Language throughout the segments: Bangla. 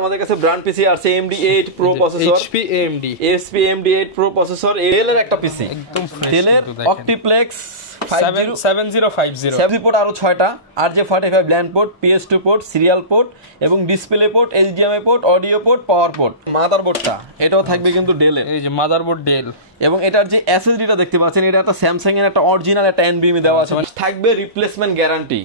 আমাদের কাছে ব্র্যান্ড পিসি আছে AMD8 Pro processor, HP AMD8 Pro processor, Dell এর একটা পিসি, একদম ডেল এর অক্টিপ্লেক্স 7050 পোর্ট আরো 6টা, RJ45 LAN port, PS2 port, serial port এবং display port, HDMI port, audio port, power port. মাদারবোর্ডটা এটাও থাকবে কিন্তু ডেল এর, এই যে মাদারবোর্ড ডেল, এবং এটার যে SSD-টা দেখতে পাচ্ছেন এটা একটা স্যামসাং এর একটা অরিজিনাল একটা NVMe দেওয়া আছে, থাকবে রিপ্লেসমেন্ট গ্যারান্টি।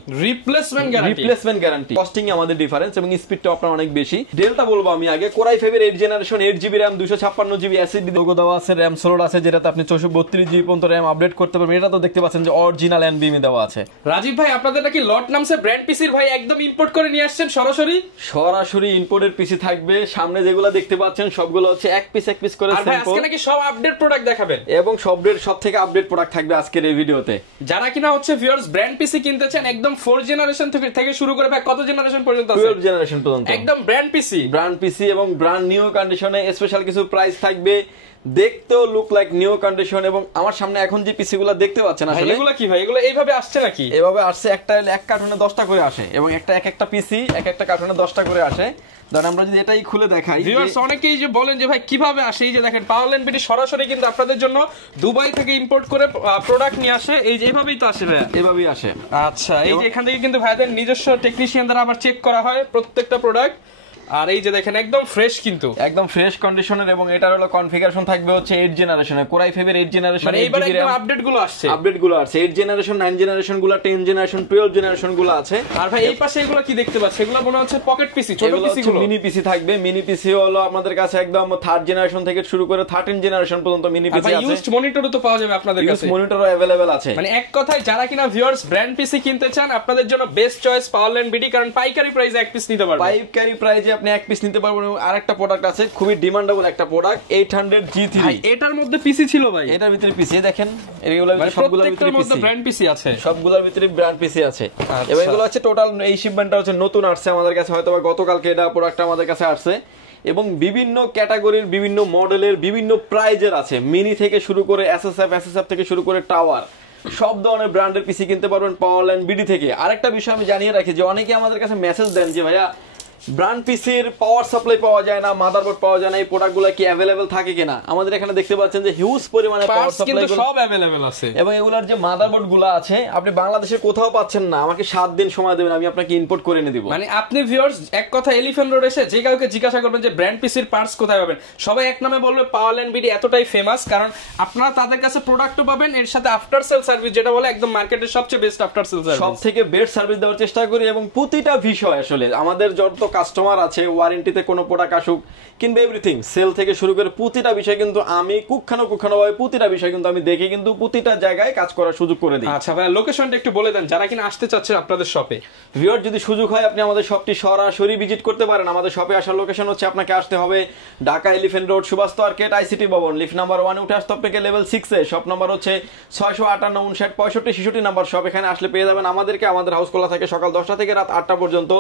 কস্টিং এ আমাদের ডিফারেন্স এবং স্পিডটা আপনার অনেক বেশি। ডেলটা বলবো আমি আগে, কোরাই 5 এর 8 generation, 8GB RAM, 256GB SSD logo দেওয়া আছে, RAM স্লট আছে যেটাতে আপনি 432GB পর্যন্ত RAM আপডেট করতে পারবেন। এটা তো দেখতে পাচ্ছেন যে অরিজিনাল NVMe দেওয়া আছে। রাজীব ভাই আপনাদের নাকি লট নামছে ব্র্যান্ড পিসির, ভাই একদম ইম্পোর্ট করে নিয়ে আসছেন সরাসরি ইম্পোর্টেড পিসি থাকবে। সামনে যেগুলো দেখতে পাচ্ছেন সবগুলো হচ্ছে এক পিস করে স্যাম্পল। আর ভাই আজকে নাকি সব আপডেট প্রোডাক্ট দেখাবেন এবং সব থেকে আপডেট প্রোডাক্ট থাকবে আজকের এই ভিডিওতে। যারা কিনা হচ্ছে ভিউয়ার্স ব্র্যান্ড পিসি কিনতে চান, একদম 4 জেনারেশন থেকে শুরু করে ভাই কত জেনারেশন পর্যন্ত আছে? 12 জেনারেশন পর্যন্ত একদম ব্র্যান্ড পিসি এবং ব্র্যান্ড নিউ কন্ডিশনে স্পেশাল কিছু প্রাইস থাকবে, দেখতেও লুক লাইক নিউ কন্ডিশন। এবং আমার সামনে এখন যে পিসিগুলো দেখতে পাচ্ছেন আসলে এগুলো কি ভাই, এগুলো এইভাবে আসছে নাকি? এভাবে আসছে, একটা এক কার্টুনে 10টা করে আসে এবং একটা পিসি একটা কার্টুনে 10টা করে আসে। ধরেন আমরা যদি এটাই খুলে দেখাই, ভিউয়ার্স অনেকেই যে বলেন যে ভাই কিভাবে আসে, এই যে দেখেন পাওয়ার ল্যান্ড বিডি সরাসরি কিন্তু আপনাদের জন্য দুবাই থেকে ইম্পোর্ট করে প্রোডাক্ট নিয়ে আসে। এই যে এইভাবেই তো আসে ভাই, এভাবেই আসে। আচ্ছা, এই যে এখান থেকে কিন্তু ভাইদের নিজস্ব টেকনিশিয়ান দ্বারা আবার চেক করা হয় প্রত্যেকটা প্রোডাক্ট। আর এই যে দেখেন একদম ফ্রেশ, কিন্তু একদম ফ্রেশ কন্ডিশনের। এবং এটার হলো কনফিগারেশন থাকবে হচ্ছে 8 জেনারেশনের, কোরাই 5 এর 8 জেনারেশন। মানে এইবার একদম আপডেটগুলো আসছে 8 জেনারেশন, 9 জেনারেশন গুলো, 10 জেনারেশন, 12 জেনারেশন গুলো আছে। আর ভাই এই পাশে এগুলো কি দেখতে পাচ্ছি? এগুলো মনে হচ্ছে পকেট পিসি, ছোট পিসি গুলো, মিনি পিসি থাকবে। মিনি পিসি হলো আমাদের কাছে একদম 3rd জেনারেশন থেকে শুরু করে 13 জেনারেশন পর্যন্ত মিনি পিসি আছে। ইউজড মনিটরও তো পাওয়া যাবে আপনাদের কাছে, ইউজড মনিটরও अवेलेबल আছে। মানে এক কথায় যারা কিনা ভিউয়ার্স ব্র্যান্ড পিসি কিনতে চান, আপনাদের জন্য বেস্ট চয়েস পাওয়ার ল্যান্ড বিডি, কারণ পাইকারি প্রাইসে এক পিস নিতে পারবেন। পাইকারি প্রাইসে আপনি এক পিস নিতে পারবেন। আরেকটা প্রোডাক্ট আছে খুবই ডিমান্ডেবল একটা প্রোডাক্ট, 800G3। এটার মধ্যে পিসি ছিল ভাই, এটার ভিতরে পিসি দেখেন, এগুলোর ভিতরে সবগুলোর ভিতরে পিসি, ব্র্যান্ড পিসি আছে, সবগুলোর ভিতরে ব্র্যান্ড পিসি আছে। এবং এগুলো আছে টোটাল, এই শিপমেন্টটা হচ্ছে নতুন আসছে আমাদের কাছে, হয়তো গতকালকে এটা প্রোডাক্ট আমাদের কাছে আসছে। এবং বিভিন্ন ক্যাটাগরির, বিভিন্ন মডেলের, বিভিন্ন প্রাইজের আছে, মিনি থেকে শুরু করে এসএসএফ থেকে শুরু করে টাওয়ার, সব ধরনের ব্র্যান্ডের পিসি কিনতে পারবেন পাওয়ার ল্যান্ড বিডি থেকে। আরেকটা বিষয় আমি জানিয়ে রাখি যে অনেকে আমাদের কাছে মেসেজ দেন যে ভাইয়া ব্র্যান্ড পিসির পাওয়ার সাপ্লাই পাওয়া যায় না, মাদারবোর্ড পাওয়া যায় না, এই প্রোডাক্টগুলো কি अवेलेबल থাকে কিনা? আমাদের এখানে দেখতে পাচ্ছেন যে হিউজ পরিমাণে পাওয়ার সাপ্লাই সব अवेलेबल আছে। এবং এগুলোর যে মাদারবোর্ড গুলো আছে আপনি বাংলাদেশে কোথাও পাচ্ছেন না, আমাকে 7 দিন সময় দেবেন, আমি আপনাকে ইম্পোর্ট করে এনে দেব। মানে আপনি ভিউয়ার্স এক কথা এলিফ্যান্ট রোড এসে যে কাউকে জিজ্ঞাসা করবেন যে ব্র্যান্ড পিসির পার্টস কোথায় পাবেন, সবাই এক নামে বলবে পাওয়ার ল্যান্ড বিডি। এতটাই ফেমাস কারণ আপনারা তাদের কাছে প্রোডাক্টও পাবেন, এর সাথে আফটার সেল সার্ভিস, যেটা বলে একদম মার্কেটের সবচেয়ে বেস্ট আফটার সেল সার্ভিস, সবথেকে বেস্ট সার্ভিস দেওয়ার চেষ্টা করি। এবং প্রতিটা বিষয় আসলে আমাদের যত কাস্টমার আছে, ওয়ারেন্টিতে কোনো প্রোডাক্ট আসুক কিংবা এভরিথিং, সেল থেকে শুরু করে প্রতিটা বিষয় কিন্তু আমি কুক্ষানো ভাবে প্রতিটা বিষয় কিন্তু আমি দেখে কিন্তু প্রতিটা জায়গায় কাজ করার সুযোগ করে দিই। আচ্ছা ভাই, লোকেশনটা একটু বলে দেন যারা কিনা আসতে চাচ্ছে আপনাদের শপে। ভিউয়ার যদি সুযোগ হয় আপনি আমাদের শপটি সরাসরি ভিজিট করতে পারেন। আমাদের শপে আসার লোকেশন হচ্ছে, আপনাকে আসতে হবে Dhaka elephant road, Subastu arcade, ICT ভবন, লিফট নাম্বার 1 উঠে আসতে আপনাকে লেভেল 6 এ। শপ নাম্বার হচ্ছে 658 59 65 66 নাম্বার শপ। এখানে আসলে পেয়ে যাবেন আমাদেরকে। আমাদের হাউস খোলা থাকে সকাল 10টা থেকে রাত 8টা পর্যন্ত।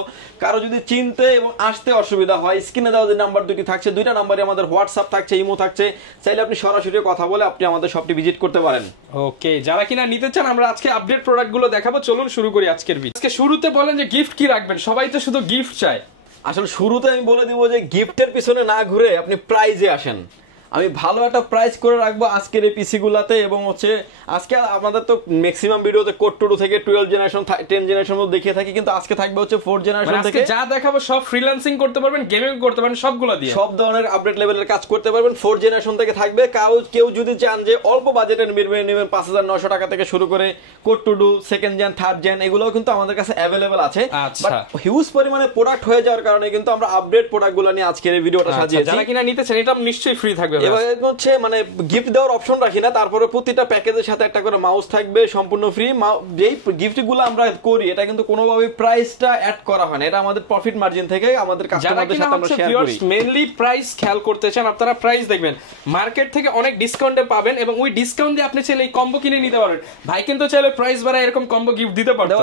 কারো যদি চিনতে এবং আসতে অসুবিধা হয়, স্ক্রিনে দেওয়া যে নাম্বার দুটি থাকছে, দুইটা নাম্বারে আমাদের হোয়াটসঅ্যাপ থাকছে, ইমো থাকছে, চাইলে আপনি সরাসরি কথা বলে আপনি আমাদের শপটি ভিজিট করতে পারেন। ওকে, যারা কিনা নিতে চান আমরা আজকে আপডেট প্রোডাক্টগুলো দেখাবো, চলুন শুরু করি আজকের ভিডিও। আজকে শুরুতে বলেন যে গিফট কি রাখবেন, সবাই তো শুধু গিফট চায়। আসলে শুরুতে আমি বলে দিব যে গিফটের পিছনে না ঘুরে আপনি প্রাইজে আসেন। আমি ভালো একটা প্রাইস করে রাখবো আজকের এই পিসি গুলাতে। এবং হচ্ছে আজকে আমাদের তো ম্যাক্সিমাম ভিডিওতে কোড 2 থেকে 12 জেনারেশন 10 জেনারেশন মধ্যে দেখিয়ে থাকি, কিন্তু আজকে থাকবে হচ্ছে 4 জেনারেশন থেকে। যা দেখাবো সব ফ্রিল্যান্সিং করতে পারবেন, গেমিং করতে পারবেন, সবগুলো দিয়ে সব ধরনের আপডেট লেভেলের কাজ করতে পারবেন। 4 জেনারেশন থেকে থাকবে। কেউ যদি চান যে অল্প বাজেটের নেবেন 5900 টাকা থেকে শুরু করে code 2 second gen, third gen, এগুলোও কিন্তু আমাদের কাছে अवेलेबल আছে। বাট হিউজ পরিমাণে প্রোডাক্ট হয়ে যাওয়ার কারণে কিন্তু আমরা আপডেট প্রোডাক্টগুলো নিয়ে আজকের এই ভিডিওটা সাজিয়েছি। যারা কিনা নিতে চান এটা নিশ্চয়ই ফ্রি থাকবে। এবার হচ্ছে মানে গিফট দেওয়ার অপশন রাখি না, তারপরে প্রতিটা প্যাকেজের সাথে একটা করে মাউস থাকবে সম্পূর্ণ ফ্রি। যেই গিফটগুলো আমরা করি এটা কিন্তু কোনোভাবে প্রাইসটা অ্যাড করা হয় না, এটা আমাদের প্রফিট মার্জিন থেকে আমাদের কাস্টমারদের সাথে আমরা শেয়ার করি। মেইনলি প্রাইস খেয়াল করতে চান আপনারা, প্রাইস দেখবেন মার্কেট থেকে অনেক ডিসকাউন্টে পাবেন এবং ওই ডিসকাউন্ট দিয়ে আপনি চাইলে এই কম্বো কিনে নিতে পারবেন। ভাই কিন্তু চাইলে প্রাইস বাড়ায় এরকম কম্বো গিফট দিতে পারতো,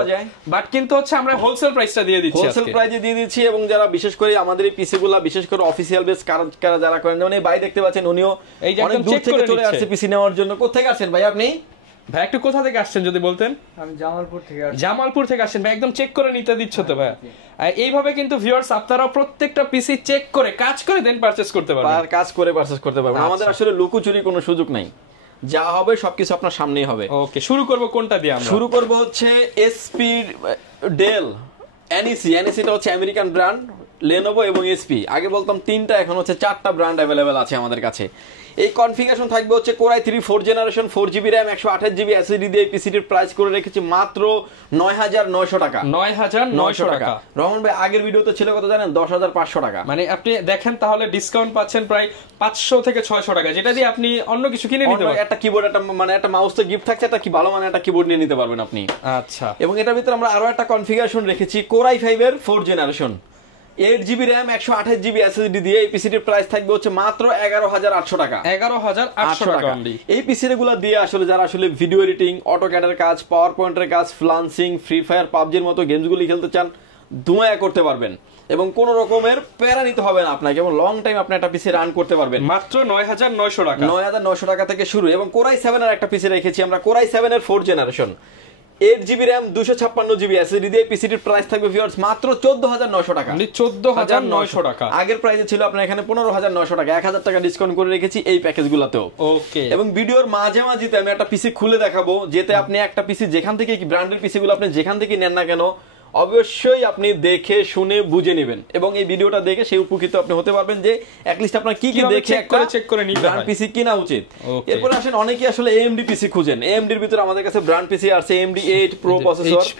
বাট কিন্তু হচ্ছে আমরা হোলসেল প্রাইসটা দিয়ে দিচ্ছি, হোলসেল প্রাইসে দিয়ে দিচ্ছি। এবং যারা বিশেষ করে আমাদের এই পিসিগুলো বিশেষ করে অফিসিয়াল বেস কারা যারা করেন, যেমন এই ভাই দেখতে পাচ্ছেন উনিও অনেক দূর থেকে চলে আসছে পিসি নেওয়ার জন্য। কোথা থেকে আসছেন ভাই আপনি? ভাই একটু কোথা থেকে আসছেন যদি বলতেন? আমি জামালপুর থেকে আসছি। জামালপুর থেকে আসছেন ভাই, একদম চেক করে নিতে দিচ্ছ তো ভাই? এইভাবে কিন্তু ভিউয়ার্স আপনারা প্রত্যেকটা পিসি চেক করে কাজ করে দেন পারচেজ করতে পারবেন। আর কাজ করে পারচেজ করতে পারবেন। আমাদের আসলে লুকোচুরি কোনো সুযোগ নাই, যা হবে সবকিছু আপনার সামনেই হবে। ওকে, শুরু করব কোনটা দিয়ে আমরা? শুরু করব হচ্ছে এসপি, ডেল, এনইসি। এনইসিটা হচ্ছে আমেরিকান ব্র্যান্ড, লেনোভো এবং এসপি। আগে বলতাম তিনটা, এখন হচ্ছে চারটা ব্র্যান্ড অ্যাভেলেবেল আছে আমাদের কাছে। এই কনফিগারেশন থাকবে হচ্ছে core i3 4 generation, 4GB RAM, 128GB SSD দিয়ে পিসিটির প্রাইস করে রেখেছি মাত্র 9900 টাকা। 9900 টাকা। রহমান ভাই আগের ভিডিওতে ছিল কত জানেন? 10500 টাকা। মানে আপনি দেখেন তাহলে ডিসকাউন্ট পাচ্ছেন প্রায় 500 থেকে 600 টাকা, যেটা দিয়ে আপনি অন্য কিছু কিনে নিতে পারবেন। একটা কিবোর্ড, একটা মানে একটা মাউস তো গিফট থাকছে, একটা কি ভালো মানে একটা কিবোর্ড নিয়ে নিতে পারবেন আপনি। আচ্ছা, এবং এটার ভিতরে আমরা আরো একটা কনফিগারেশন রেখেছি কোর i5 এর 4 generation, 8GB RAM, 128GB SSD দিয়ে। এই পিসিটির প্রাইস থাকবে হচ্ছে মাত্র 11800 টাকা। 11800 টাকা। এই পিসিটি গুলো দিয়ে আসলে যারা আসলে ভিডিও এডিটিং, অটোক্যাডের কাজ, পাওয়ার পয়েন্টের কাজ, ফ্লান্সিং, ফ্রি ফায়ার, পাবজির মতো গেমসগুলি খেলতে চান, ধুমায়া করতে পারবেন এবং কোন রকমের প্যারা নিতে হবে না আপনাকে, এবং লং টাইম আপনি একটা পিসি রান করতে পারবেন। মাত্র 9900 টাকা। 9900 টাকা থেকে শুরু। এবং কোর i7 এর একটা পিসি রেখেছি আমরা, কোর i7 এর 4 generation, 8GB RAM, 256GB SSD দিয়ে। পিসিটির প্রাইস থাকবে ভিউয়ার্স মাত্র 14900 টাকা। 14900 টাকা। আগের প্রাইসে ছিল আপনার এখানে 15900 টাকা, 1000 টাকা ডিসকাউন্ট করে রেখেছি এই প্যাকেজগুলোতেও। ওকে। এবং ভিডিওর মাঝে মাঝেতে আমি একটা পিসি খুলে দেখাবো, যেতে আপনি একটা পিসি যেখান থেকে কি ব্র্যান্ডের পিসিগুলো আপনি যেখান থেকে নেন না কেন, অবশ্যই আপনি দেখে শুনে বুঝে নেবেন, এবং এই ভিডিওটা দেখে সেই উপকৃত আপনি হতে পারবেন যে অ্যাটলিস্ট আপনার কি কি দেখে একটা চেক করে নিতে ব্র্যান্ড পিসি কিনা উচিত। এরপর আসেন অনেকেই আসলে AMD পিসি খুঁজেন। AMD এর ভিতরে আমাদের কাছে ব্র্যান্ড পিসি আছে, AMD 8 Pro processor, HP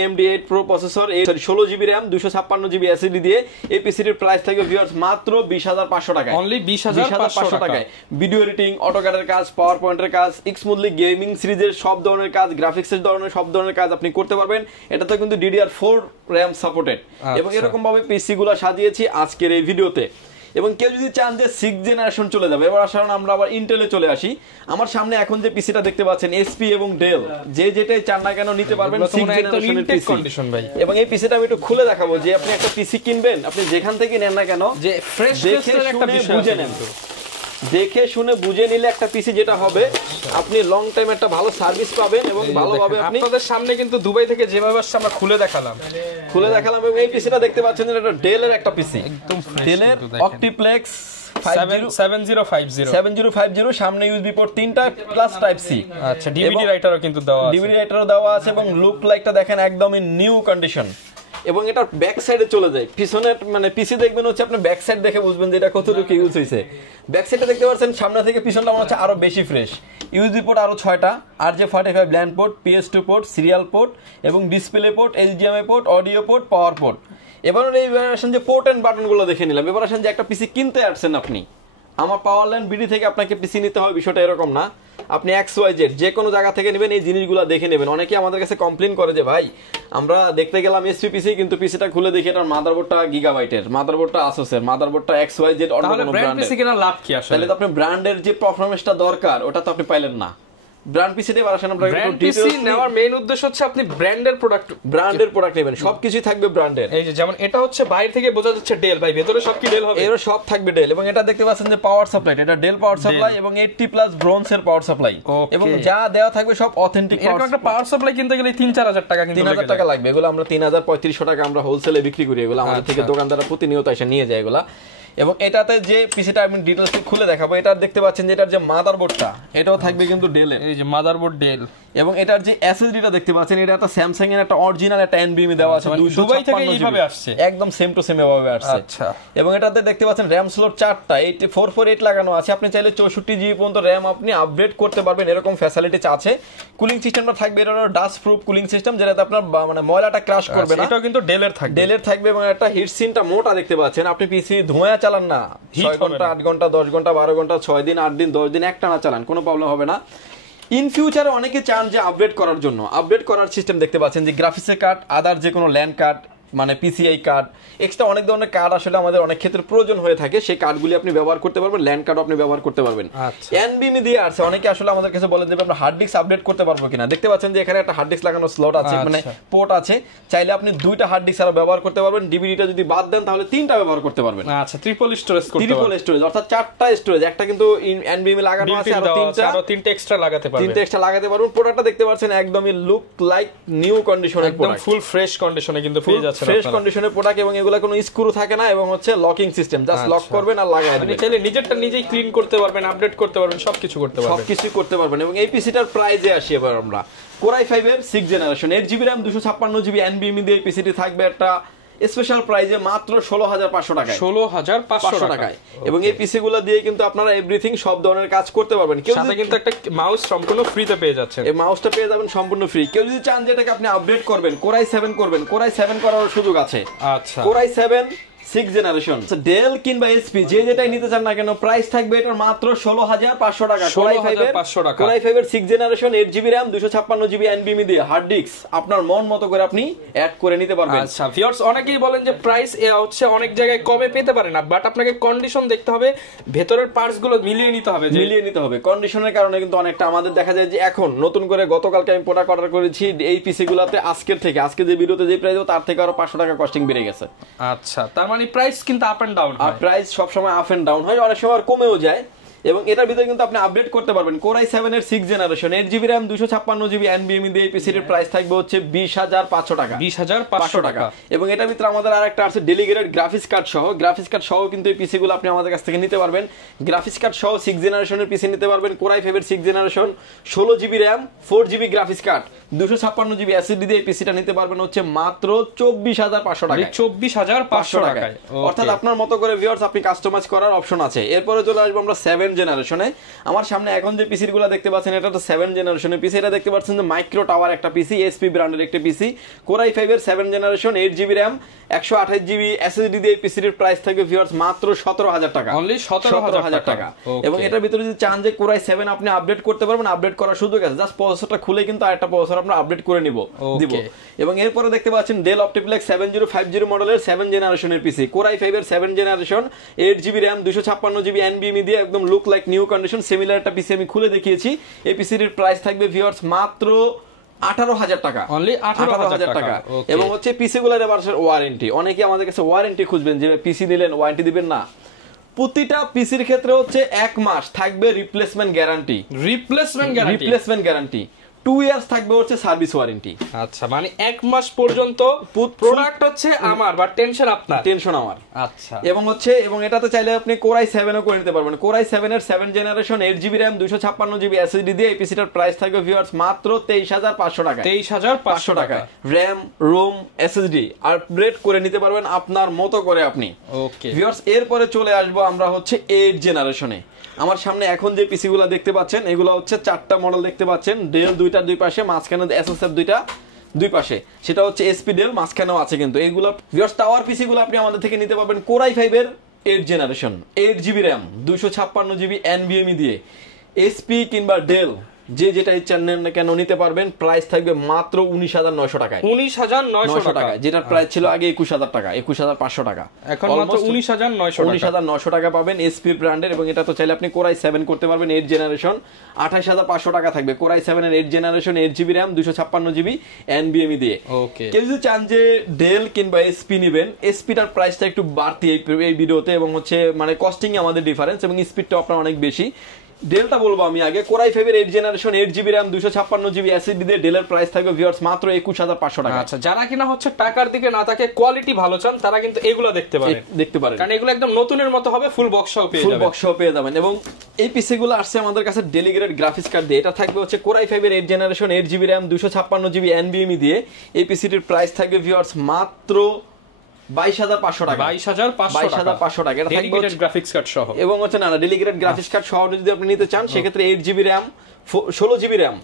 AMD 8 Pro processor, 16GB RAM, 256GB SSD দিয়ে। এই পিসিটির প্রাইস থাকবে ভিউয়ার্স মাত্র 20500 টাকায়। অনলি 20500 টাকায়। ভিডিও এডিটিং, অটোক্যাডের কাজ, পাওয়ার পয়েন্টের কাজ, স্মুথলি গেমিং সিরিজের সব ধরনের কাজ, গ্রাফিক্সের ধরনের সব ধরনের কাজ আপনি করতে পারবেন। এটাতে কিন্তু DDR4 RAM সাপোর্টেড। এবং এরকম ভাবে পিসি গুলো সাজিয়েছি আজকের এই ভিডিওতে। এবং কেউ যদি চান যে 6 জেনারেশন চলে যাবে, এবার আসলে আমরা আবার ইন্টেলে চলে আসি। আমার সামনে এখন যে পিসিটা দেখতে পাচ্ছেন, এসপি এবং ডেল, যে যেটাই চান না কেন নিতে পারবেন 6 জেনারেশনের পিসি। এবং এই পিসিটা আমি একটু খুলে দেখাবো, যে আপনি একটা পিসি কিনবেন, আপনি যেখান থেকে নেন না কেন, যে ফ্রেশ একটা বিষয় বুঝে নেন, দেখে শুনে বুঝে নিলে একটা পিসি যেটা হবে, আপনি লং টাইম একটা ভালো সার্ভিস পাবেন এবং ভালোভাবে আপনি। আপনাদের সামনে কিন্তু দুবাই থেকে যেভাবে আসছে আমরা খুলে দেখালাম। এবং এই পিসিটা দেখতে পাচ্ছেন, এটা ডেলের একটা পিসি, একদম ডেলের অক্টিপ্লেক্স 7050, সামনে ইউএসবি পোর্ট 3টা প্লাস টাইপ সি। আচ্ছা, ডিভিডি রাইটারও কিন্তু দেওয়া আছে, এবং লুক লাইকটা দেখেন একদমই নিউ কন্ডিশন। এবং এটা ব্যাক সাইডে চলে যায়, পিছনের মানে পিসি দেখবেন হচ্ছে আপনি ব্যাক সাইড দেখে বুঝবেন যে এটা কতটুকু ইউজ হয়েছে। ব্যাক সাইডে দেখতে পাচ্ছেন সামনে থেকে পিছনটা মনে হচ্ছে আরো বেশি ফ্রেশ। ইউএসবি পোর্ট আরো 6টা, RJ45 LAN port, PS2 port, serial port এবং display port, HDMI port, audio port, power port. এবার এইবার আসেন যে পোর্ট এন্ড বাটন গুলো দেখে নিলাম। এবার আসেন যে একটা পিসি কিনতে আসছেন আপনি, আমার পাওয়ারল্যান্ড বিডি থেকে আপনাকে পিসি নিতে হবে বিষয়টা এরকম না। আপনি XYZ যে কোনো জায়গা থেকে নেবেন, এই জিনিসগুলো দেখে নেবেন। অনেকে আমাদের কাছে কমপ্লেন করে যে ভাই আমরা দেখতে গেলাম এসপি পিসি, কিন্তু পিসিটা খুলে দেখি এটার মাদারবোর্ডটা গিগাবাইটের, মাদারবোর্ডটা আসুসের, মাদারবোর্ডটা XYZ অন্য কোনো ব্র্যান্ডের। তাহলে তো আপনি ব্র্যান্ডের যে পারফরম্যান্সটা দরকার ওটা তো আপনি পাইলেন না। ব্র্যান্ড পিসিতে বাড়াছেন আমরা ব্র্যান্ড পিসি নেওয়ার মেইন উদ্দেশ্য হচ্ছে আপনি ব্র্যান্ডের প্রোডাক্ট নেবেন, সবকিছুই থাকবে ব্র্যান্ডের। এই যে যেমন এটা হচ্ছে বাইরে থেকে বোঝা যাচ্ছে ডেল, ভাই ভেতরে সব কি ডেল হবে? এর সব থাকবে ডেল। এবং এটা দেখতে পাচ্ছেন যে পাওয়ার সাপ্লাই, এটা ডেল পাওয়ার সাপ্লাই এবং 80+ ব্রোঞ্জের পাওয়ার সাপ্লাই, এবং যা দেওয়া থাকবে সব অথেন্টিক। এরকম একটা পাওয়ার সাপ্লাই কিনতে গেলে 3-4000 টাকা, কিন্তু 3000 টাকা লাগবে। এগুলো আমরা 3500 টাকা আমরা হোলসেলে বিক্রি করি, এগুলো আমাদের থেকে দোকানদাররা প্রতিনিয়ত এসে নিয়ে যায় এগুলা। এবং এটাতে যে পিসিটা আমি ডিটেইলস খুলে দেখাবো, এটা দেখতে পাচ্ছেন যে এটার যে মাদারবোর্ডটা, এটাও থাকবে কিন্তু ডেলের। এই যে মাদারবোর্ড ডেল, এবং এটার যে এসএসডিটা দেখতে পাচ্ছেন, এটা একটা স্যামসাং এর একটা অরিজিনাল একটা এনবিএম দেওয়া আছে, দুবাই থেকে এইভাবে আসছে, একদম সেম টু সেম এভাবে আসছে। আচ্ছা, এবং এটাতে দেখতে পাচ্ছেন RAM স্লট 4টা, 448 লাগানো আছে। আপনি চাইলে 64GB পর্যন্ত RAM আপনি আপগ্রেড করতে পারবেন, এরকম ফ্যাসিলিটিস আছে। কুলিং সিস্টেমটা থাকবে এটা ডাস্ট প্রুফ কুলিং সিস্টেম, যেটাতে আপনার মানে ময়লাটা ক্রাশ করবে না। এটাও কিন্তু ডেলের থাকবে। এবং একটা হিট সিনটা মোটা দেখতে পাচ্ছেন, আপনি পিসি ধোঁয়া চালান না, 6 ঘন্টা, 8 ঘন্টা, 10 ঘন্টা, 12 ঘন্টা, 6 দিন, 8 দিন, 10 দিন একটানা চালান, কোনো প্রবলেম হবে না। ইন ফিউচারে অনেকে চান যে আপডেট করার জন্য আপডেট করার সিস্টেম দেখতে পাচ্ছেন, যে গ্রাফিক্সের কার্ড, আদার যে কোনো ল্যান্ড কার্ড, মানে পিসিআই কার্ড, এক্সট্রা অনেক ধরনের কার্ড আসলে আমাদের অনেক ক্ষেত্রে প্রয়োজন হয়ে থাকে, সেই কার্ডগুলি আপনি ব্যবহার করতে পারবেন, ল্যান্ড কার্ডও আপনি ব্যবহার করতে পারবেন। এনবিএমই দিয়ে আসছে, অনেকে আসলে আমাদের কাছে বলে দেবে আমরা হার্ড ডিস্ক আপডেট করতে পারবো কিনা। দেখতে পাচ্ছেন যে এখানে একটা হার্ড ডিস্ক লাগানো স্লট আছে, মানে পোর্ট আছে, চাইলে আপনি 2টা হার্ড ডিস্ক আরো ব্যবহার করতে পারবেন। ডিভিডিটা যদি বাদ দেন তাহলে 3টা ব্যবহার করতে পারবেন। আচ্ছা, ট্রিপল স্টোরেজ করতে পারবেন, ট্রিপল স্টোরেজ অর্থাৎ 4টা স্টোরেজ, একটা কিন্তু এনবিএমই লাগানো আছে, আরো 3টা এক্সট্রা লাগাতে পারবেন, 3টা এক্সট্রা লাগাতে পারবেন। প্রোডাক্টটা দেখতে পাচ্ছেন একদমই লুক লাইক নিউ কন্ডিশনের প্রোডাক্ট, একদম ফুল ফ্রেশ কন্ডিশনে কিন্তু পেয়ে যাচ্ছেন ফ্রেশ কন্ডিশনের প্রোডাক্ট, এবং এগুলা কোনো স্ক্রু থাকে না, এবং হচ্ছে লকিং সিস্টেম, জাস্ট লক করবেন আর লাগায় দিবেন। চাইলে নিজেরটা নিজেই ক্লিন করতে পারবেন, আপডেট করতে পারবেন, সবকিছু করতে পারবেন, সবকিছু করতে পারবেন। এবং এই পিসিটার প্রাইসে আসি এবার আমরা, Core i5 এর 6th generation, 8GB RAM 256GB NVMe দিয়ে এই পিসিটি থাকবে একটা স্পেশাল প্রাইজে মাত্র 16,500 টাকায়, 16,500 টাকায়। এবং এই পিসি গুলো দিয়ে কিন্তু আপনারা এভরিথিং সব ধরনের কাজ করতে পারবেন। কেউ সাথে কিন্তু একটা মাউস সম্পূর্ণ ফ্রিতে পেয়ে যাচ্ছেন, এই মাউসটা পেয়ে যাবেন সম্পূর্ণ ফ্রি। কেউ যদি চান যে এটাকে আপনি আপডেট করবেন, Core i7 করবেন, Core i7 করার সুযোগ আছে। আচ্ছা, Core i7 6th generation, Dell কিংবা এসপি যে যেটাই নিতে চান না কেন, প্রাইস থাকবে এটার মাত্র 16,500 টাকা। Core i5 এর 6th generation 8GB RAM 256GB NVMe দিয়ে হার্ড ডিস্ক আপনার মন মতো করে আপনি অ্যাড করে নিতে পারবেন। আচ্ছা ভিউয়ার্স, অনেকেই বলেন যে প্রাইস হচ্ছে অনেক জায়গায় কমে পেতে পারে না, বাট আপনাকে কন্ডিশন দেখতে হবে, ভেতরের পার্টস গুলো মিলিয়ে নিতে হবে, কন্ডিশনের কারণে কিন্তু অনেকটা আমাদের দেখা যায় যে এখন নতুন করে গতকালকে আমি প্রোডাক্ট অর্ডার করেছি এই পিসি গুলাতে, আজকে যে ভিডিওতে যে প্রাইস তার থেকে আরো 500 টাকা কস্টিং বেড়ে গেছে। আচ্ছা, তার মানে প্রাইস কিন্তু আপ এন্ড ডাউন হয়, প্রাইস সব সময় আপ এন্ড ডাউন হয়, অনেক সময় কমেও যায়। এবং এটার ভিতরে কিন্তু আপনি আপডেট করতে পারবেন। Core i7 এর 6th generation 8GB RAM 256GB NVMe দিয়ে এই পিসিটির প্রাইস থাকবে হচ্ছে 20,500 টাকা, 20,500 টাকা। এবং এটার ভিতরে আমাদের আরেকটা আছে ডেডিকেটেড গ্রাফিক্স কার্ড সহ কিন্তু এই পিসি গুলো আপনি আমাদের কাছ থেকে নিতে পারবেন। গ্রাফিক্স কার্ড সহ 6th জেনারেশনের পিসি নিতে পারবেন। Core i5 এর 6th generation 16GB RAM 4GB graphics card 256GB SSD দিয়ে এই পিসিটা নিতে পারবেন হচ্ছে মাত্র 24,500 টাকা, 24,500 টাকায়। অর্থাৎ আপনার মতো করে ভিউয়ার্স আপনি কাস্টমাইজ করার অপশন আছে। এরপরে চলে আসবো আমরা 7th জেনারেশনে। আমার সামনে এখন যে পিসি গুলো দেখতে পাচ্ছেন এটা তো 7th জেনারেশনের পিসি। এটা দেখতে পাচ্ছেন যে মাইক্রো টাওয়ার একটা পিসি, এসপি ব্র্যান্ডের একটা পিসি। Core i5 এর 7th generation 8GB RAM 128GB SSD দিয়ে এই পিসির প্রাইস থাকবে ভিউয়ার্স মাত্র 17,000 টাকা, অনলি 17,000 টাকা। এবং এটার ভিতরে যদি চান যে Core i7 আপনি আপডেট করতে পারবেন, আপডেট করার সুযোগ আছে, জাস্ট প্রসেসরটা খুলে কিন্তু আরেকটা প্রসেসর আমরা আপডেট করে দিব। এবং এরপরে দেখতে পাচ্ছেন Dell Optiplex 7050 মডেলের 7th জেনারেশনের পিসি, Core i5 এর 7th generation 8GB RAM 256GB NVMe দিয়ে একদম look like new condition similar একটা পিসি আমি খুলে দেখিয়েছি। এই পিসির প্রাইস থাকবে ভিউয়ার্স মাত্র 18,000 টাকা, অনলি 18,000 টাকা। এবং হচ্ছে পিসি গুলোর এবারের ওয়ারেন্টি, অনেকে আমাদের কাছে ওয়ারেন্টি খুঁজবেন যে পিসি নিলেন ওয়ারেন্টি দিবেন না। প্রতিটা পিসির ক্ষেত্রে হচ্ছে 1 মাস থাকবে রিপ্লেসমেন্ট গ্যারান্টি, 2 ইয়ার্স থাকবে হচ্ছে সার্ভিস ওয়ারেন্টি। আচ্ছা, মানে 1 মাস পর্যন্ত প্রোডাক্ট হচ্ছে আমার, বাট টেনশন আপনার, টেনশন আমার। আচ্ছা, এবং এটাতে চাইলে আপনি Core i7 ও করে নিতে পারবেন। Core i7 এর 7th generation 8GB RAM 256GB SSD দিয়ে এই পিসিটার প্রাইস থাকবে ভিউয়ার্স মাত্র 23,500 টাকা, 23,500 টাকা। RAM ROM SSD আপগ্রেড করে নিতে পারবেন আপনার মতো করে আপনি। ওকে ভিউয়ার্স, এরপরে চলে আসবো আমরা হচ্ছে 8th জেনারেশনে। আমার সামনে এখন যে পিসি গুলো দেখতে পাচ্ছেন এগুলো হচ্ছে 4টা মডেল দেখতে পাচ্ছেন, ডেল দুইটার দুই পাশে, মাঝখানে এসএসএফ দুইটা দুই পাশে, সেটা হচ্ছে এসপি ডেল, মাঝখানেও আছে কিন্তু। এইগুলো ভিউয়ার্স টাওয়ার পিসি গুলো আপনি আমাদের থেকে নিতে পারবেন Core i5 এর 8th generation 8GB RAM 256GB NVMe দিয়ে, এসপি কিংবা ডেল যে যেটা ইচ্ছেন না কেন নিতে পারবেন। প্রাইস থাকবে মাত্র 19,900 টাকায়, 19,900 টাকা, যেটার প্রাইস ছিল আগে 21,000 টাকা, 21,500 টাকা, এখন মাত্র 19,900 টাকা পাবেন এসপি ব্র্যান্ডের। এবং এটা তো চাইলে আপনি Core i7 করতে পারবেন 8th জেনারেশন, 28,500 টাকা থাকবে Core i7 এর 8th generation 8GB RAM 256GB NVMe দিয়ে। কেউ যদি চান যে ডেল কিংবা এসপি নেবেন, এসপিটার প্রাইসটা একটু বাড়তি এই ভিডিওতে, এবং হচ্ছে মানে কস্টিং আমাদের ডিফারেন্স, এবং স্পিডটা আপনার অনেক বেশি। ডেলটা বলবো আমি আগে, Core i5 এর 8th generation 8GB RAM 256GB SSD দিয়ে ডেলের প্রাইস থাকবে ভিউয়ার্স মাত্র 21,500 টাকা। আচ্ছা, যারা কিনা হচ্ছে টাকার দিকে না থাকে, কোয়ালিটি ভালো চান, তারা কিন্তু এগুলো দেখতে পারেন, কারণ এগুলো একদম নতুনের মতো হবে, ফুল বক্সও পেয়ে যাবেন। এবং এই পিসি গুলো আসছে আমাদের কাছে ডেডিকেটেড গ্রাফিক্স কার্ড দিয়ে। এটা থাকবে হচ্ছে Core i5 এর 8th generation 8GB RAM 256GB NVMe দিয়ে। এই পিসিটির প্রাইস থাকবে ভিউয়ার্স মাত্র 22,500 টাকা। 22,500 টাকা। এটা থাকবে ডেডিকেটেড গ্রাফিক্স কার্ড সহ। এবং হচ্ছে না ডেডিকেটেড গ্রাফিক্স কার্ড সহ যদি আপনি নিতে চান সেক্ষেত্রে 8GB RAM 16GB RAM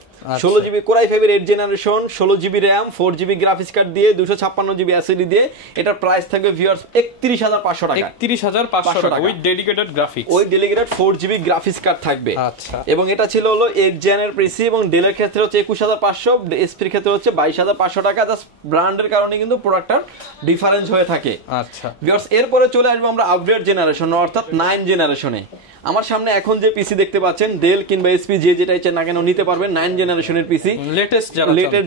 16GB core i 5 এর 8 generation 16GB RAM 4GB graphics card দিয়ে 256GB SSD দিয়ে এটার প্রাইস থাকবে ভিউয়ার্স 31,500 টাকা। 31,500 টাকা উইথ ডেডিকেটেড গ্রাফিক্স। ওই ডেডিকেটেড 4GB গ্রাফিক্স কার্ড থাকবে। আচ্ছা। এবং এটা ছিল হলো 8 জেনের পিসি এবং ডেলের ক্ষেত্রে হচ্ছে 21,500, এসপির ক্ষেত্রে হচ্ছে 22,500 টাকা। জাস্ট ব্র্যান্ডের কারণে কিন্তু প্রোডাক্টটার ডিফারেন্স হয়ে থাকে। আচ্ছা ভিউয়ার্স এরপরে চলে আসবো আমরা আপডেট জেনারেশন অর্থাৎ 9 জেনারেশনে। আমার সামনে এখন যে পিসি দেখতে পাচ্ছেন ডেল কিংবা এসপি যেটা ইচ্ছেন না কেন নিতে পারবেন 9 জেনারেশনের পিসি, লেটেস্ট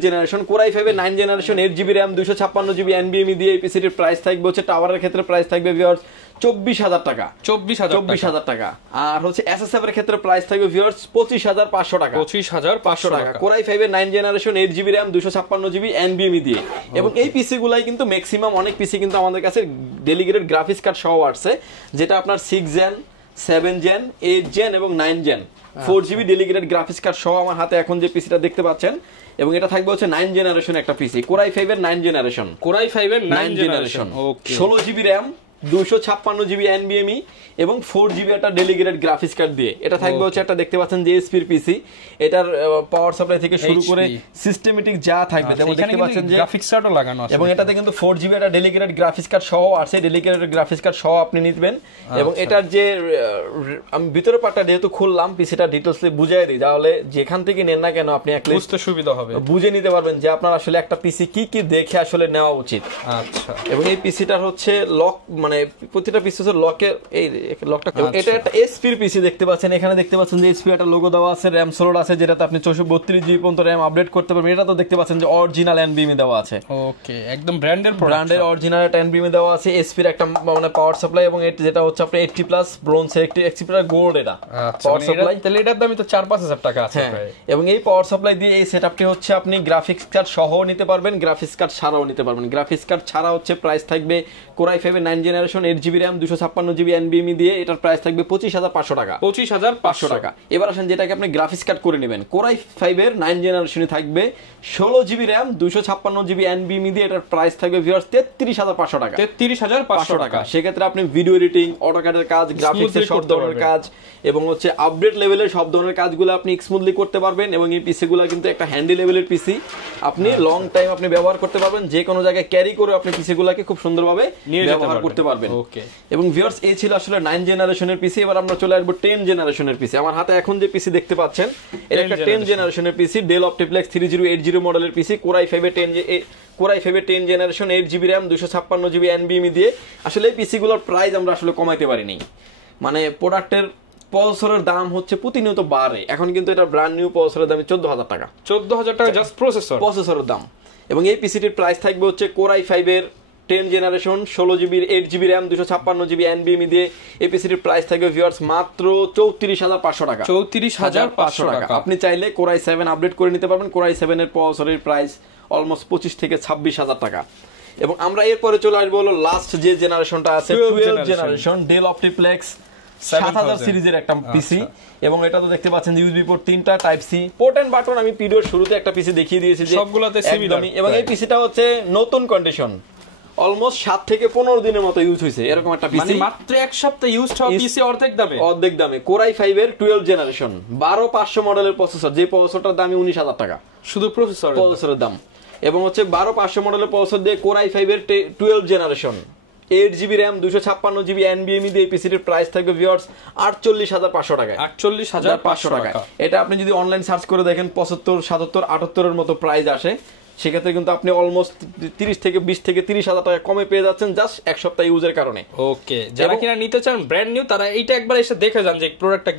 জেনারেশন কোরাই 5 এর 9 generation 8GB RAM 256GB NVMe দিয়ে এই পিসিটির প্রাইস থাকবে হচ্ছে টাওয়ারের ক্ষেত্রে প্রাইস থাকবে ভিউয়ার্স 24,000 টাকা। 24,000 টাকা। আর হচ্ছে এসএসএফ এর ক্ষেত্রে প্রাইস থাকবে ভিউয়ার্স 25,500 টাকা। 25,500 টাকা। কোরাই 5 এর 9 generation 8GB RAM 256GB NVMe দিয়ে। এবং এই পিসি গুলাই কিন্তু ম্যাক্সিমাম অনেক পিসি কিন্তু আমাদের কাছে ডেডিকেটেড গ্রাফিক্স কার্ড সহ আসছে, যেটা আপনার 6 জেন 7 জেন 8 জেন এবং 9 gen 4GB dedicated graphics card সহ আমার হাতে এখন যে পিসিটা দেখতে পাচ্ছেন। এবং এটা থাকবে হচ্ছে 9 জেনারেশন একটা পিসি কোরাই 5 এর 9 জেনারেশন। কোরাই 5 এর 9 জেনারেশন। ওকে। 16GB RAM 256GB NVMe এবং 4GB একটা ডেডিকেটেড গ্রাফিক্স কার্ড দিয়ে এটা থাকবে হচ্ছে একটা দেখতে পাচ্ছেন যে এসপির পিসি। এটার পাওয়ার সাপ্লাই থেকে শুরু করে সিস্টেমেটিক যা থাকবে তেমন দেখতে পাচ্ছেন যে গ্রাফিক্স কার্ডও লাগানো আছে। এবং এটাতে কিন্তু 4GB একটা ডেডিকেটেড গ্রাফিক্স কার্ড সহ আছে, ডেডিকেটেড গ্রাফিক্স কার্ড সহ আপনি নিবেন। এবং এটার যে আমি ভিতরের পার্টটা যেহেতু খুললাম পিসিটা ডিটেইলসলি বুঝিয়ে দিই, তাহলে যেখান থেকে নেন না কেন আপনি একটু বুঝতে সুবিধা হবে, বুঝে নিতে পারবেন যে আপনার আসলে একটা পিসি কি কি দেখে আসলে নেওয়া উচিত। আচ্ছা। এবং এই পিসিটার হচ্ছে লক মানে প্রতিটা পিসি হচ্ছে লকের এই লকটা। এটা একটা এসপির পিসি দেখতে পাচ্ছেন, এখানে দেখতে পাচ্ছেন যে এসপি একটা লোগো দেওয়া আছে, র‍্যাম স্লট আছে যেটাতে আপনি 32GB পর্যন্ত র‍্যাম আপডেট করতে পারবেন। এটা তো দেখতে পাচ্ছেন যে অরিজিনাল NVMe দেওয়া আছে। ওকে, একদম ব্র্যান্ডের অরিজিনাল একটা NVMe দেওয়া আছে। এসপির একটা মানে পাওয়ার সাপ্লাই এবং যেটা হচ্ছে আপনার 80+ ব্রোঞ্জ 80+ গোল্ড এটা পাওয়ার সাপ্লাই। তাহলে এটার দামই তো 4-5,000 টাকা আছে প্রায়। এবং এই পাওয়ার সাপ্লাই দিয়ে এই সেটআপটি হচ্ছে আপনি গ্রাফিক্স কার্ড সহ নিতে পারবেন, গ্রাফিক্স কার্ড ছাড়াও নিতে পারবেন। গ্রাফিক্স কার্ড ছাড়া হচ্ছে প্রাইস থাকবে কোরাই 5 এর 9 generation 8GB RAM 256GB NVMe দিয়ে এটার প্রাইস থাকবে 25,500 টাকা। 25,500 টাকা। এবার আসেন যেটাকে আপনি গ্রাফিক্স কার্ড করে নেবেন কোরাই 5 এর 9 জেনারেশনে থাকবে 16GB RAM 256GB NVMe দিয়ে এটার প্রাইস থাকবে ভিউয়ার্স 33,500 টাকা। 33,500 টাকা। সেক্ষেত্রে আপনি ভিডিও এডিটিং, অটোক্যাডের কাজ, গ্রাফিক্সের সব ধরনের কাজ এবং হচ্ছে আপডেট লেভেলের সব ধরনের কাজগুলো আপনি স্মুথলি করতে পারবেন। এবং এই পিসিগুলো কিন্তু একটা হ্যান্ডি লেভেলের পিসি, আপনি লং টাইম আপনি ব্যবহার করতে পারবেন, যে কোনো জায়গায় ক্যারি করে আপনি পিসিগুলোকে খুব সুন্দরভাবে ব্যবহার করতে পারবেন। ওকে। এবং ভিউয়ার্স এই ছিল আসলে 9 জেনারেশনের পিসি। এবার আমরা চলে আসবো 10 জেনারেশনের পিসি। আমার হাতে এখন যে পিসি দেখতে পাচ্ছেন এটা একটা 10 জেনারেশনের পিসি, ডেল অপটিপ্লেক্স 3080 মডেলের পিসি কোরাই 5 এর 10 generation 8GB RAM 256GB NVMe দিয়ে। আসলে এই পিসিগুলোর প্রাইস আমরা আসলে কমাইতে পারিনি, মানে প্রোডাক্টের প্রসেসরের দাম হচ্ছে প্রতিনিয়ত বাড়ে। এখন কিন্তু এটা ব্র্যান্ড নিউ প্রসেসরের দাম 14,000 টাকা। 14,000 টাকা জাস্ট প্রসেসরের দাম। এবং এই পিসিটির প্রাইস থাকবে হচ্ছে কোরাই 5 এর 10 generation 16GB 8GB RAM 256GB NVMe দিয়ে এই পিসিটির প্রাইস থাকবে ভিউয়ার্স মাত্র 34,500 টাকা। 34,500 টাকা। আপনি চাইলে কোরাই 7 আপডেট করে নিতে পারবেন। কোরাই 7 এর প্রসেসরের প্রাইস অলমোস্ট 25 থেকে 26,000 টাকা। এবং আমরা এরপরে চলে আসবো হলো লাস্ট যে জেনারেশনটা আছে 12 জেনারেশন ডেল অপটিপ্লেক্স 7000 সিরিজের একটা পিসি। এবং এটা তো দেখতে পাচ্ছেন ইউএসবি পোর্ট 3টা, type C port and button. আমি ভিডিওর শুরুতে একটা পিসি দেখিয়ে দিয়েছি যে সবগুলোতে সিমিলার। এবং এই পিসিটা হচ্ছে নতুন কন্ডিশন, অলমোস্ট 7 থেকে 15 দিনের মতো ইউজ হয়েছে এরকম একটা পিসি। মানে মাত্র এক সপ্তাহ ইউজ হওয়া পিসি অর্ধেক দামে কোরাই 5 এর 12 জেনারেশন 12500 মডেলের প্রসেসর, যে প্রসেসরটার দাম 19,000 টাকা শুধু প্রসেসরের দাম। এবং হচ্ছে 12500 মডেলের প্রসেসর দিয়ে কোরাই 5 এর 12 generation 8GB RAM 256GB NVMe দিয়ে পিসিটির প্রাইস থাকবে ভিউয়ার্স 48,500 টাকা। 48,500 টাকা। এটা আপনি যদি অনলাইন সার্চ করে দেখেন 75, 77, 78 এর মতো প্রাইস আসে। সেক্ষেত্রে কিন্তু আপনি অলমোস্ট 30 থেকে 20 থেকে 30,000 টাকা কমে পেয়ে যাচ্ছেন জাস্ট এক সপ্তাহ ইউজের কারণে। ওকে, যারা কিনা নিতে চান ব্র্যান্ড নিউ তারা এইটা একবার এসে দেখে যান যে প্রোডাক্টটা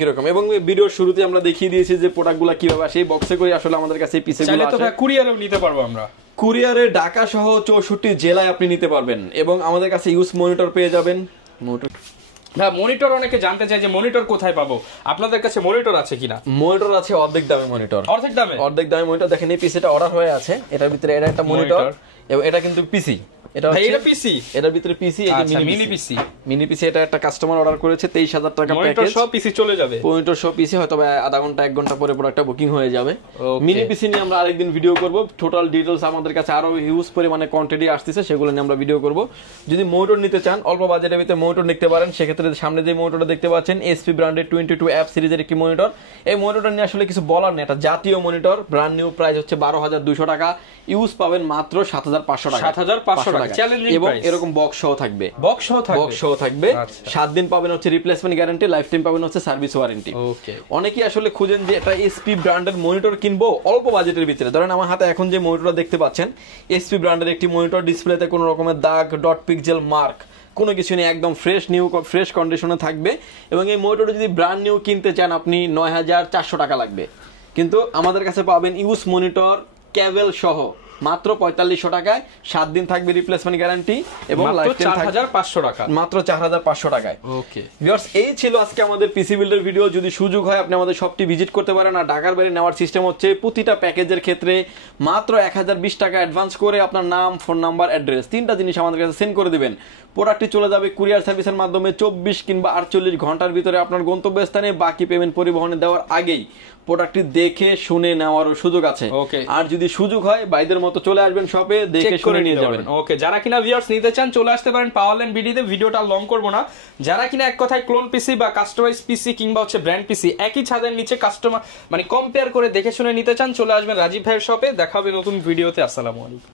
কিরকম। এবং ভিডিওর শুরুতে আমরা দেখিয়ে দিয়েছি যে প্রোডাক্টগুলো কিভাবে আসে। এই বক্সে করে আসলে আমাদের কাছে এই পিসিগুলো আসে। চাইলে তো কুরিয়ারেও নিতে পারবো আমরা। কুরিয়ারে ঢাকা সহ 64 জেলায় আপনি নিতে পারবেন। এবং আমাদের কাছে ইউজ মনিটর পেয়ে যাবেন। না, মনিটর অনেকে জানতে চায় যে মনিটর কোথায় পাবো, আপনাদের কাছে মনিটর আছে কিনা? মনিটর আছে অর্ধেক দামে মনিটর। অর্ধেক দামে মনিটর। দেখেন এই পিসিটা অর্ডার হয়ে আছে, এটার ভিতরে এটা একটা মনিটর এবং এটা কিন্তু পিসি। এটা হচ্ছে এটা পিসি, এটার ভিতরে পিসি, এই যে মিনি পিসি। মিনি পিসি এটা একটা কাস্টমার অর্ডার করেছে 23,000 টাকা মনিটর প্যাকেজ, সব পিসি চলে যাবে, মনিটর সব পিসি হয়তো আধা ঘন্টা 1 ঘন্টা পরে প্রোডাক্টটা বুকিং হয়ে যাবে। Okay. মিনি পিসি নিয়ে আমরা আরেকদিন ভিডিও করব, টোটাল ডিটেইলস আমাদের কাছে আরো হিউজ পরিমাণে কোয়ান্টিটি আসতেছে, সেগুলো নিয়ে আমরা ভিডিও করব। যদি মনিটর নিতে চান অল্প বাজেটের ভিতরে মনিটর নিতে পারেন, সেক্ষেত্রে সামনে যে মনিটরটা দেখতে পাচ্ছেন এসপি ব্র্যান্ডের 22F সিরিজের একটি মনিটর। এই মনিটরটা নিয়ে আসলে কিছু বলার নেই, এটা জাতীয় মনিটর, ব্র্যান্ড নিউ প্রাইস হচ্ছে 12,200 টাকা, ইউজ পাবেন মাত্র 7,500 টাকা, 7,500 টাকা চ্যালেঞ্জিং এবং প্রাইস। এরকম বক্স সহ থাকবে, বক্স সহ থাকবে, বক্স সহ থাকবে। আচ্ছা। 7 দিন পাবেন হচ্ছে রিপ্লেসমেন্ট গ্যারান্টি, লাইফ টাইম পাবেন হচ্ছে সার্ভিস ওয়ারেন্টি। ওকে, অনেকেই আসলে খুঁজেন যে এটা এসপি ব্র্যান্ডের মনিটর কিনবো অল্প বাজেটের ভিতরে। ধরেন আমার হাতে এখন যে মনিটরটা দেখতে পাচ্ছেন এসপি ব্র্যান্ডের একটি মনিটর, ডিসপ্লেতে কোনো রকমের দাগ, ডট পিক্সেল মার্ক কোনো কিছু নেই, একদম ফ্রেশ নিউ ফ্রেশ কন্ডিশনে থাকবে। এবং এই মনিটরটা যদি ব্র্যান্ড নিউ কিনতে চান আপনি 9,400 টাকা লাগবে, কিন্তু আমাদের কাছে পাবেন ইউজ মনিটর ক্যাবেল সহ মাত্র 4,500 টাকায়, 7 দিন থাকবে রিপ্লেসমেন্ট গ্যারান্টি এবং লাইফ টাইম 4,500 টাকা, মাত্র 4,500 টাকায়। ওকে ভিউয়ার্স, এই ছিল আজকে আমাদের পিসি বিল্ডের ভিডিও। যদি সুযোগ হয় আপনি আমাদের শপটি ভিজিট করতে পারেন। আর ঢাকার বাইরে নেওয়ার সিস্টেম হচ্ছে প্রতিটা প্যাকেজের ক্ষেত্রে মাত্র 1,020 টাকা অ্যাডভান্স করে আপনার নাম, ফোন নাম্বার, অ্যাড্রেস 3টা জিনিস আমাদের কাছে সেন্ড করে দিবেন। প্রোডাক্টটি চলে যাবে কুরিয়ার সার্ভিসের মাধ্যমে 24 কিংবা 48 ঘন্টার ভিতরে আপনার গন্তব্যস্থানে। বাকি পেমেন্ট পরিবহনে দেওয়ার আগেই প্রোডাক্টটি দেখে শুনে নেওয়ারও সুযোগ আছে। ওকে, আর যদি সুযোগ হয় বাইদের মতো চলে আসবেন শপে, দেখে শুনে নিয়ে যাবেন। ওকে, যারা কিনা ভিউয়ার্স নিতে চান চলে আসতে পারেন পাওয়ারল্যান্ড বিডিতে, ভিডিওটা লং করব না। যারা কিনা এক কথায় ক্লোন পিসি বা কাস্টমাইজ পিসি কিংবা হচ্ছে ব্র্যান্ড পিসি একই ছাদের নিচে কাস্টমার মানে কম্পেয়ার করে দেখে শুনে নিতে চান, চলে আসবেন রাজীব ভাইয়ের শপে। দেখা হবে নতুন ভিডিওতে। আসসালামু আলাইকুম।